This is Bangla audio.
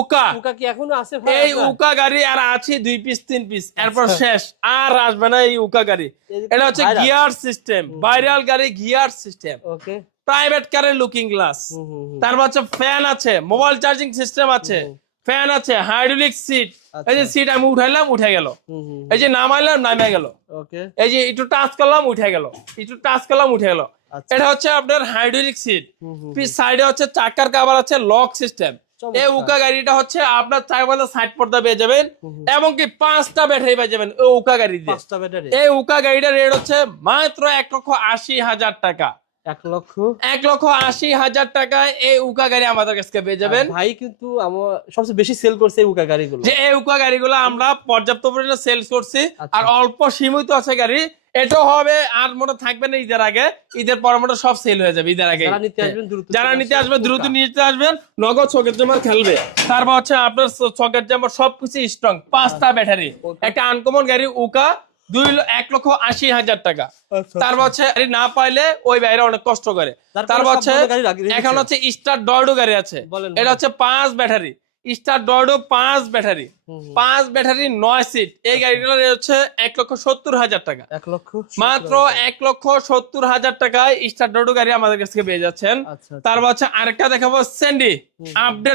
উকা উকা কি এখনো আছে ভাই? এই উকা গাড়ি আর আছে 2 পিস 3 পিস এরপর শেষ আর আসবে না এই উকা গাড়ি। এটা হচ্ছে গিয়ার সিস্টেম, ভাইরাল গাড়ি গিয়ার সিস্টেম, ওকে। প্রাইভেট কারের লুকিং গ্লাস, তারপর হচ্ছে ফ্যান আছে, মোবাইল চার্জিং সিস্টেম আছে, ফ্যান আছে, হাইড্রোলিক সিট। এই যে সিট আমি উঠাইলাম উঠে গেল, এই যে নামাইলাম নামে গেল, ওকে। এই যে একটু টাচ করলাম উঠে গেল, একটু টাচ করলাম উঠে গেল। আচ্ছা। এটা হচ্ছে আপনার হাইড্রোলিক সিট, পিছ সাইডে হচ্ছে চাকার কভার আছে, লক সিস্টেম। এই উকা গাড়িটা হচ্ছে আপনার চার বলে সাইড পর্দা পেয়ে যাবেন এবং কি 5টা ব্যাটারি পেয়ে যাবেন এই উকা গাড়িতে। 5টা ব্যাটারি। এই উকা গাড়িটার রেট হচ্ছে মাত্র 1,80,000 টাকা। 1,80,000 টাকায় এই উকা গাড়ি আমাদের কাছে পেয়ে যাবেন। ভাই কিন্তু আমার সবচেয়ে বেশি সেল করছে এই উকা গাড়িগুলো। যে এই উকা গাড়িগুলো আমরা পর্যাপ্ত পরিমাণে সেলস করছি আর অল্প সীমিত আছে গাড়ি। এটাও হবে আর মনে থাকবে না ঈদের আগে, ঈদের পর মনে সব সেল হয়ে যাবে ঈদের আগে। যারা নিতে আসবেন দ্রুত নিতে আসবেন, নগদ চকের জামার খেলবে। তারপর হচ্ছে আপনার চকের জামার সবকিছু স্ট্রং, 5টা ব্যাটারি, একটা আনকমন গাড়ি উকা 1,80,000 টাকা। তারপর হচ্ছে না পাইলে ওই বাইরে অনেক কষ্ট করে। তারপর হচ্ছে এখন হচ্ছে স্টার ডর্ডো গাড়ি আছে, এটা হচ্ছে 5 ব্যাটারি, স্টার ডর্ডো 5 ব্যাটারি, 5 ব্যাটারি 9 সিট। এই গাড়িটার হচ্ছে 1,70,000 টাকা, মাত্র 1,70,000 টাকায় স্টার ডর্ডো গাড়ি আমাদের কাছ থেকে পেয়ে যাচ্ছেন। তারপর হচ্ছে আরেকটা দেখাবো স্যান্ডি আপডেট